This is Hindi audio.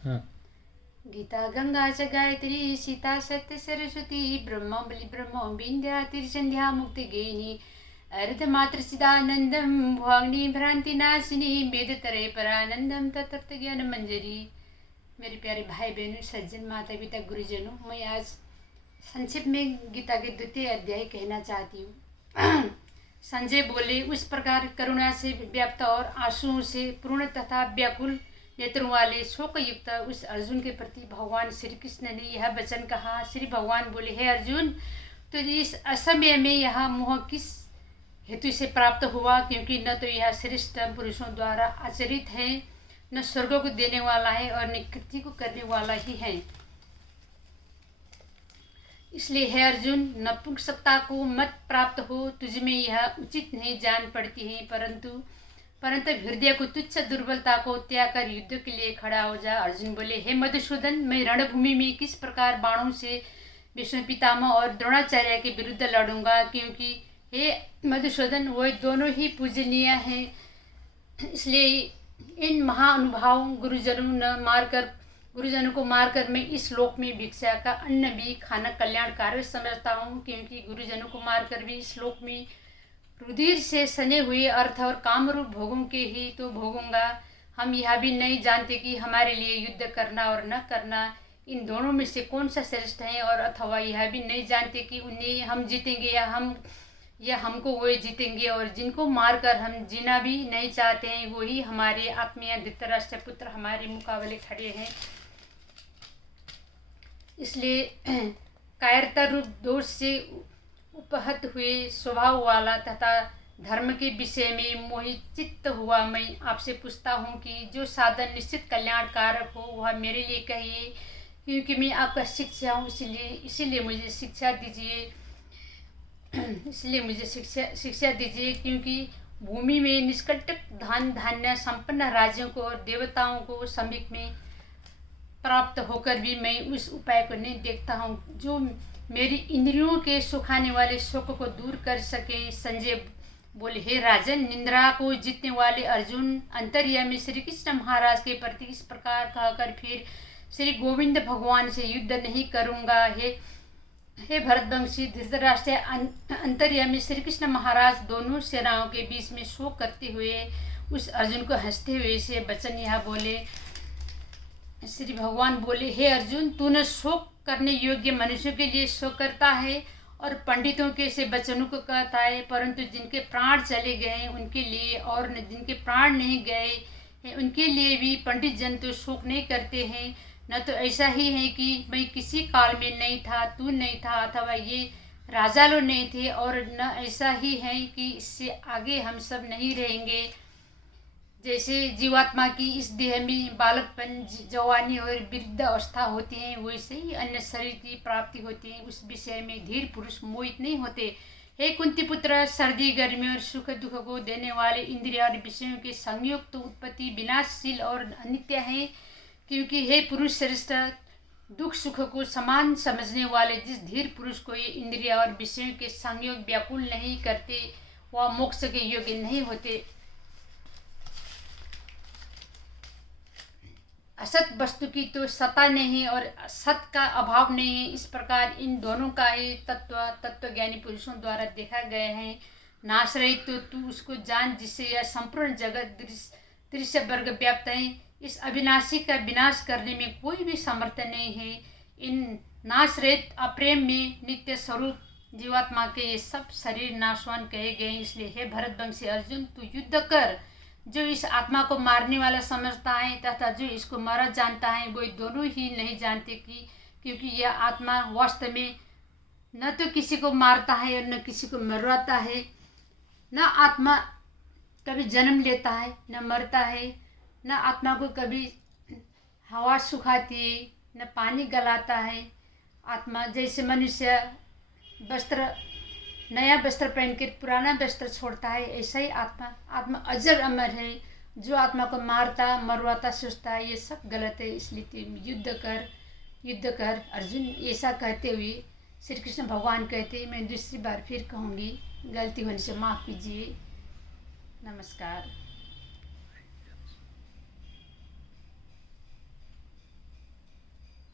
हाँ। गीता गंगा च गायत्री सीता सत्य सरस्वती ब्रह्म बलि ब्रह्म विंध्या त्रिसंध्या मुक्ति गेनी अर्धमात्र चिदानंदम भुवाग्नि भ्रांति नाशिनी वेद तरे परानंदम तत्व ज्ञान मंजरी। मेरे प्यारे भाई बहनों, सज्जन, माता पिता, गुरुजनों, मैं आज संक्षिप्त में गीता के द्वितीय अध्याय कहना चाहती हूँ। संजय बोले, उस प्रकार करुणा से व्याप्त और आंसुओं से पूर्ण तथा व्याकुल नेत्रों वाले शोक युक्त उस अर्जुन के प्रति भगवान श्री कृष्ण ने यह वचन कहा। श्री भगवान बोले, हे अर्जुन, तो इस असमय में यह मोह किस हेतु से प्राप्त हुआ? क्योंकि न तो यह श्रेष्ठ पुरुषों द्वारा आचरित है, न स्वर्ग को देने वाला है और न कृति को करने वाला ही है। इसलिए हे अर्जुन, नपुंसकता को मत प्राप्त हो, तुझमें यह उचित नहीं जान पड़ती है, परंतु हृदय को तुच्छ दुर्बलता को त्याग कर युद्ध के लिए खड़ा हो जा। अर्जुन बोले, हे मधुसूदन, मैं रणभूमि में किस प्रकार बाणों से भीष्म पितामह और द्रोणाचार्य के विरुद्ध लड़ूंगा? क्योंकि हे मधुसूदन, वो दोनों ही पूजनीय हैं। इसलिए इन महानुभावों गुरुजनों को मारकर मैं इस लोक में भिक्षा का अन्न भी खाना कल्याणकारी समझता हूँ। क्योंकि गुरुजनों को मारकर भी इस लोक में रुधिर से सने हुए अर्थ और कामरूप भोगों के ही तो भोगूंगा। हम यह भी नहीं जानते कि हमारे लिए युद्ध करना और न करना, इन दोनों में से कौन सा श्रेष्ठ है, और अथवा यह भी नहीं जानते कि उन्हें हम जीतेंगे या हमको वो जीतेंगे। और जिनको मारकर हम जीना भी नहीं चाहते हैं, वही हमारे आत्मीय धृतराष्ट्र पुत्र हमारे मुकाबले खड़े हैं। इसलिए कायरता रूप दोष से उपहत हुए स्वभाव वाला तथा धर्म के विषय में मोहित चित्त हुआ मैं आपसे पूछता हूँ कि जो साधन निश्चित कल्याणकारक हो वह मेरे लिए कहिए। क्योंकि मैं आपका शिक्षा हूँ, इसीलिए मुझे शिक्षा दीजिए। क्योंकि भूमि में निष्कंटक धन धान्य संपन्न राज्यों को और देवताओं को समीप में प्राप्त होकर भी मैं उस उपाय को नहीं देखता हूँ जो मेरी इंद्रियों के सुखाने वाले शोक को दूर कर सके। संजय बोले, हे राजन, निंद्रा को जीतने वाले अर्जुन अंतर्यामी श्री कृष्ण महाराज के प्रति इस प्रकार कहकर फिर श्री गोविंद भगवान से युद्ध नहीं करूँगा। हे भरतवंशी धृतराष्ट्र, अंतर्यामी श्री कृष्ण महाराज दोनों सेनाओं के बीच में शोक करते हुए उस अर्जुन को हंसते हुए से वचन यह बोले। श्री भगवान बोले, हे अर्जुन, तूने शोक करने योग्य मनुष्यों के लिए शोक करता है और पंडितों के से वचनों को कहता है, परंतु जिनके प्राण चले गए उनके लिए और जिनके प्राण नहीं गए हैं उनके लिए भी पंडित जन तो शोक नहीं करते हैं। न तो ऐसा ही है कि मैं किसी काल में नहीं था, तू नहीं था, अथवा ये राजा लोग नहीं थे, और न ऐसा ही है कि इससे आगे हम सब नहीं रहेंगे। जैसे जीवात्मा की इस देह में बालकपन, जवानी और वृद्ध अवस्था होती है, वैसे ही अन्य शरीर की प्राप्ति होती है। उस विषय में धीर पुरुष मोहित नहीं होते। हे कुंती पुत्र, सर्दी गर्मी और सुख दुख को देने वाले इंद्रिय और विषयों के संयोग तो उत्पत्ति विनाशशील और अनित्य है। क्योंकि हे पुरुष श्रेष्ठ, दुख सुख को समान समझने वाले जिस धीर पुरुष को ये इंद्रिय और विषयों के संयोग व्याकुल नहीं करते, वह मोक्ष के योग्य नहीं होते। असत वस्तु की तो सत्ता नहीं और सत का अभाव नहीं है। इस प्रकार इन दोनों का ही तत्वज्ञानी पुरुषों द्वारा देखा गया है। नाश रहित तो तू उसको जान जिससे यह संपूर्ण जगत दृश्य वर्ग व्याप्त है। इस अविनाशी का विनाश करने में कोई भी समर्थ नहीं है। इन नाश रहित अप्रेम में नित्य स्वरूप जीवात्मा के ये सब शरीर नाशवान कहे गए। इसलिए हे भरतवंशी अर्जुन, तू युद्ध कर। जो इस आत्मा को मारने वाला समझता है तथा जो इसको मारा जानता है, वो दोनों ही नहीं जानते क्योंकि यह आत्मा वास्तव में न तो किसी को मारता है और न किसी को मरवाता है। न आत्मा कभी जन्म लेता है, न मरता है। न आत्मा को कभी हवा सुखाती है, न पानी गलाता है। आत्मा जैसे मनुष्य नया वस्त्र पहन कर पुराना वस्त्र छोड़ता है, ऐसा ही आत्मा अजर अमर है। जो आत्मा को मारता, मरवाता, सोचता है, ये सब गलत है। इसलिए युद्ध कर अर्जुन। ऐसा कहते हुए श्री कृष्ण भगवान कहते, मैं दूसरी बार फिर कहूँगी, गलती होने से माफ़ कीजिए। नमस्कार।